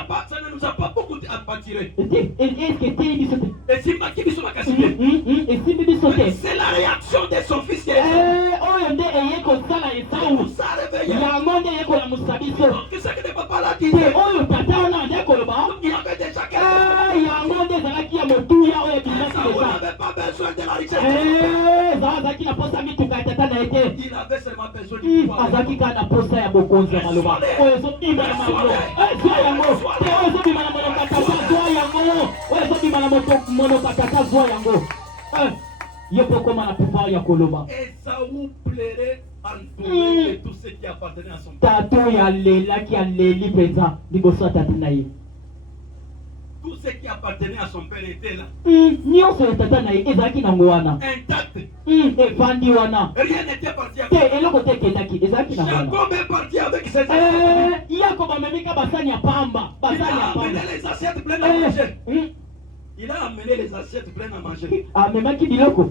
nous a pas beaucoup attiré. Eske eteli biso te. Et si Maki biso makasite. Esimbi biso te. C'est la réaction de son fils qui est Oyo nde eye kosala Esau. ça réveillé. Yango nde eye kolamusa biso. Donc ce que ne peut pas la dire. Te oyo tata wana ande koloba. Il avait déjà quelque chose. Yango nde ezalaki ya motuya oyo ebimaki Esaü n'avait pas besoin de la richesse. azalaki na posa mituka ya tata na ye te. Il avait seulement besoin du pouvoir. azalaki kaka na posa ya bokonzi ya maloba oyo ezobima na maloba zwa yango te oyo ezobima na monoko ya tata zwa yango oyo ezobima na monoko ya tata zwa yango yo mpe okoma na pouvoir ya koloba. Esaü plairait entouré de tout ce qui appartenait à son père. tata oyo alelaki aleli mpenza liboso ya tata na ye. Tout ce qui appartenait à son père était là. nyonso ya tata na ye ezalaki nango wana Intact. efandi wana Rien n'était parti avec. te eloko te ekendaki ezalaki nango wana. Jacob est parti avec ses assiettes. yakobo amemika basani ya pamba Il basani ya a amené pamba les assiettes pleines à manger. Il a amené les assiettes pleines à manger. amemaki biloko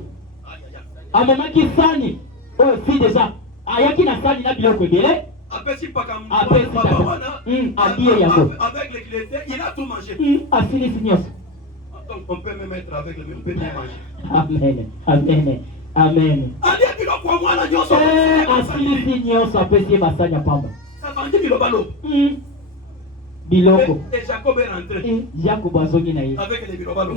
Aïe, aïe, aïe. amemaki sani oyo si deja ayaki na sani na biloko ebele Apesi Pakam, apesi Papa tata Wana, abie yango avec les clés, il a tout mangé. asilisi nyonso. Donc on peut même être avec le même, on peut bien manger. amen amen amen. Allez, biloko wa mwana nyonso. asilisi nyonso apesi ye basani ya pamba Avandi biloba lo. biloko. Et Jacob est rentré yakobo azongi na ye avec les biloba lo.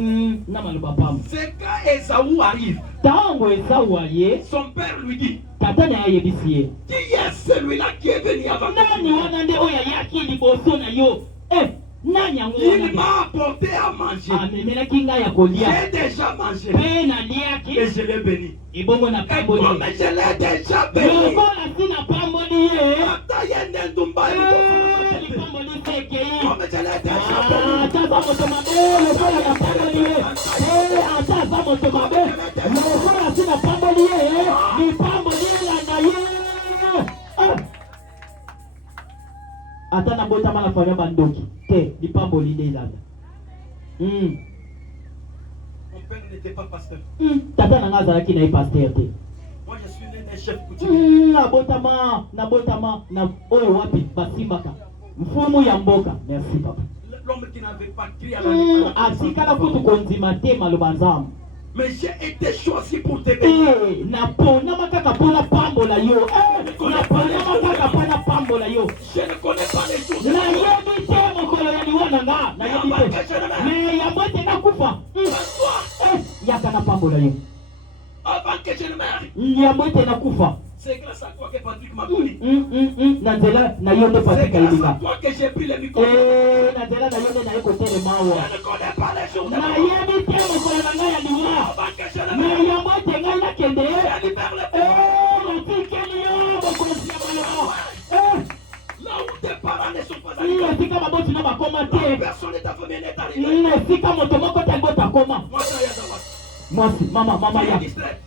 na maloba pamba. C'est quand Esaü arrive, ntango esau aye son père lui dit, tata na ye ayebisi ye qui est celui-là qui est venu avant nani toi? wana nde oyo ayaki liboso na yo nani yango wana Il nde m'a apporté à manger. amemelaki ngai ya kolia J'ai déjà mangé mpe naliaki et je l'ai béni. ebongo na Et pamboli comme je l'ai déjà béni, lokola si na pamboli ye ata yende ndumba lipamboli se ekei comme je l'ai déjà béni. ata aza moto mabe lokola na pamboli ye ata aza moto mabe lokola si na pamboli ye lipamboli elanda ye ata nabotama na famille bandoki te lipamboli nde elanda. Mon père n'était pas pasteur. tata na nga azalaki na ye paster te. Moi je suis né d'un chef coutumier. nabotama na oyo wapi basimbaka mfumu ya mboka. Merci papa. L'homme qui n'avait pas crié à la asikala kutu kondima te maloba nzambe. Mais j'ai été choisi pour te bénir. naponama kaka mpona pambola yo. naponama kaka mpona pambola yo. Je ne connais pas les jours de la mort. nayebi te mokolo ya liwa na nga nayebi te me yango ete nakufa yaka na pambola yo Avant que je ne meure. yango ete nakufa. C'est grâce à toi que Patrick m'a connu. na nzela na yo nde C'est patika grâce à yelinga. toi que j'ai pris le micro. na nzela na yo nde naye kotelema awa. Je ne connais pas les jours de la mort. nayebi te mokolo na ngai ya liwa Avant que je ne me meure. yango ete ngai nakende Je libère le peuple. natikeli yo bokonzi ya maloba. Là où tes parents ne sont pas arrivés. esika babosi na bakoma te. Personne de ta famille n'est arrivé. esika moto moko te yango takoma. Moi, ça y est, ça va. mwasi mama ya Distrait.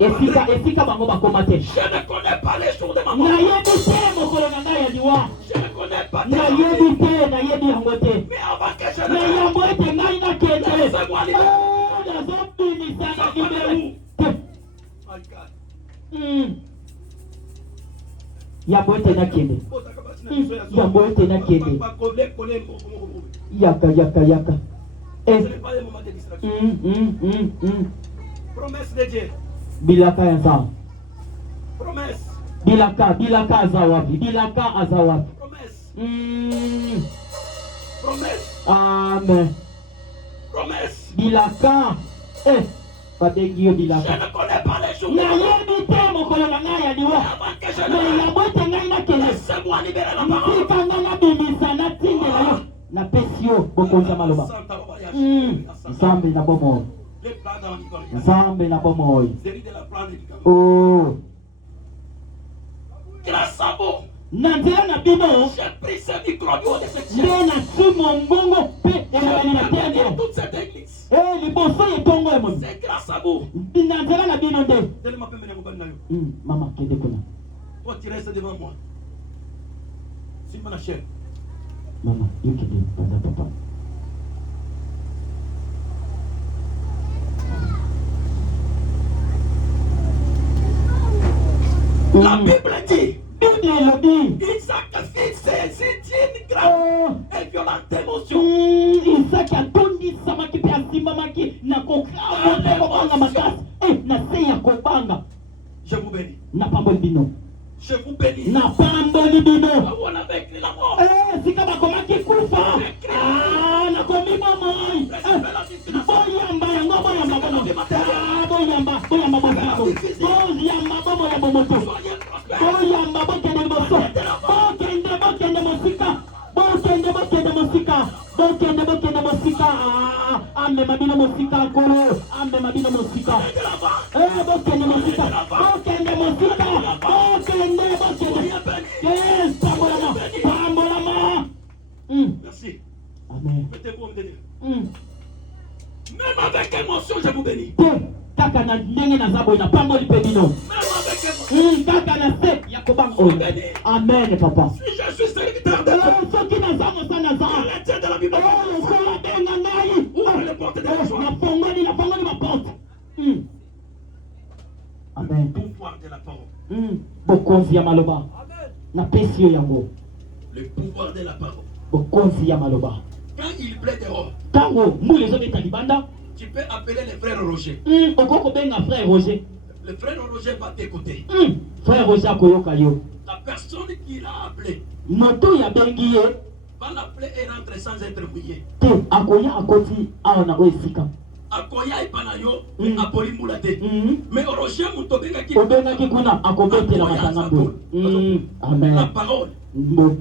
esika bango bakoma te. Je ne connais pas les jours de ma mort. nayebi te mokolo na ngai ya liwa. Je ne connais pas tes nayebi familles. te nayebi yango te. Mais avant que je ne me meure. yango ete ngai nakende Laisse-moi libérer. nazobimisa na Ça libere va où? te. My God. yango ete nakende yango ete nakende yaka Ce n'est pas le moment de distraction. Promesse de Dieu. bilaka ya nzambe. Promesse. bilaka aza wapi? bilaka aza wapi? Promesse. Promesse. amen. Promesse. bilaka babengi yo Je bilaka. ne connais pas les jours. nayebi te mokolo na ngai ya liwa. Avant que je ne me meure. yango ete ngai nakende Laisse-moi libérer la parole. tika ngai nabimisa natindela yo napesi yo bokonzi ya maloba. nzambe na bomoi Les plans dans l'Ivoire. nzambe na bomoi. Série de la plan du Cameroun. Oh. Grâce à vous, na nzela na bino j'ai pris ce micro de cette nde chaîne. natu mongongo mpe elobeli na J'ai tene perdu toute cette église. liboso etongo ya moni C'est grâce à vous. na nzela na bino nde. Tellement peu mener mon bon nayo. mama kende kuna. Toi, tu restes devant moi. C'est mon chère. mama yo kende baza papa. La Bible dit, bible elobi Isaac fit saisir une grave et violente émotion. isaki atondisamaki mpe asimbamaki na kokaba mpe kobanga makasi na se ya kobanga. Je vous bénis. napamboli bino Je vous bénis. napamboli bino. On avait écrit la mort. sika bakomaki kufa nakomi mama bokende mosika ame mabino mosika nkolo ame mabino mosika bokende mosika yes pambolama Merci. amen Mettez-vous me bénir. Même avec émotion, je vous bénis. Kaka na ndenge na zabo na pamboli pe bino. Même avec émotion. Kaka na se ya kobanga oyo. Amen papa. Si je suis serviteur de Dieu, soki na zango sana za. l'Éternel de la Bible. Kola benga ngai. Ouvre les portes de la joie. Na fongoli ma porte. Amen. Le pouvoir de la parole. Bokonzi ya maloba. Na pesi yo yango. Le pouvoir de la parole. Bokonzi ya maloba. Quand il plaît dehors, tango mbule zo beta libanda, tu peux appeler le frère Roger. Okoko benga frère Roger. Le frère Roger va t'écouter. Frère Roger akoyoka yo. La personne qui l'a appelé moto ya bengi ye va l'appeler et rentrer sans être mouillé. te akoya akoti awa na esika. Akoya epanayo apoli mulate. Mais Roger mutobenga ki obengaki kuna akobetela matanga mbo. Amen. La parole.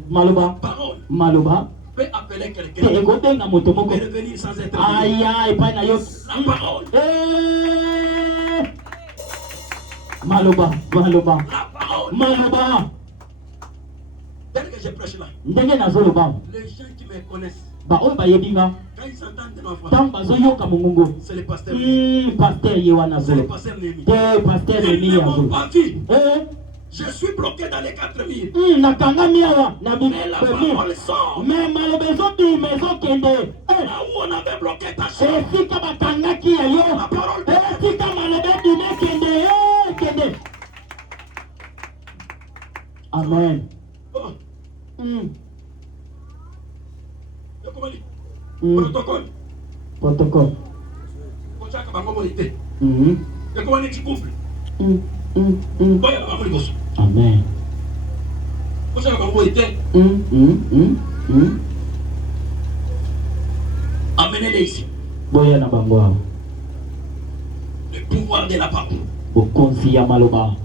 Maloba. Parole. Maloba. Peut appeler quelqu'un. Te ekobenga moto moko. Peut revenir sans être mouillé. Aïe epai na yo. La parole. Maloba. Maloba. La parole. Maloba. Dès que je prêche là, ndenge nazoloba les gens qui me connaissent, ba oyo bayebinga quand ils entendent ma voix, ntango bazoyoka mongongo c'est le pasteur. paster ye wana C'est le zolo pasteur Némi. te paster Némi Ils ne ya m'ont zolo pas vu. Je suis bloqué dans les 4 murs. nakangami awa na Mais la parole sort. me maloba ezobima ezokende Là où on avait bloqué ta chair, esika bakangaki ya yo la parole esika maloba ebima ekende ekende. Amen. Oh, comment dit? Protocole. Protocole. Kochaka bango molite. Comment dit couple? Boya bango liboso. Amen. Kochaka bango molite. Amenez-les ici. Boya na bango. Le pouvoir de la parole. Bokonzi ya maloba.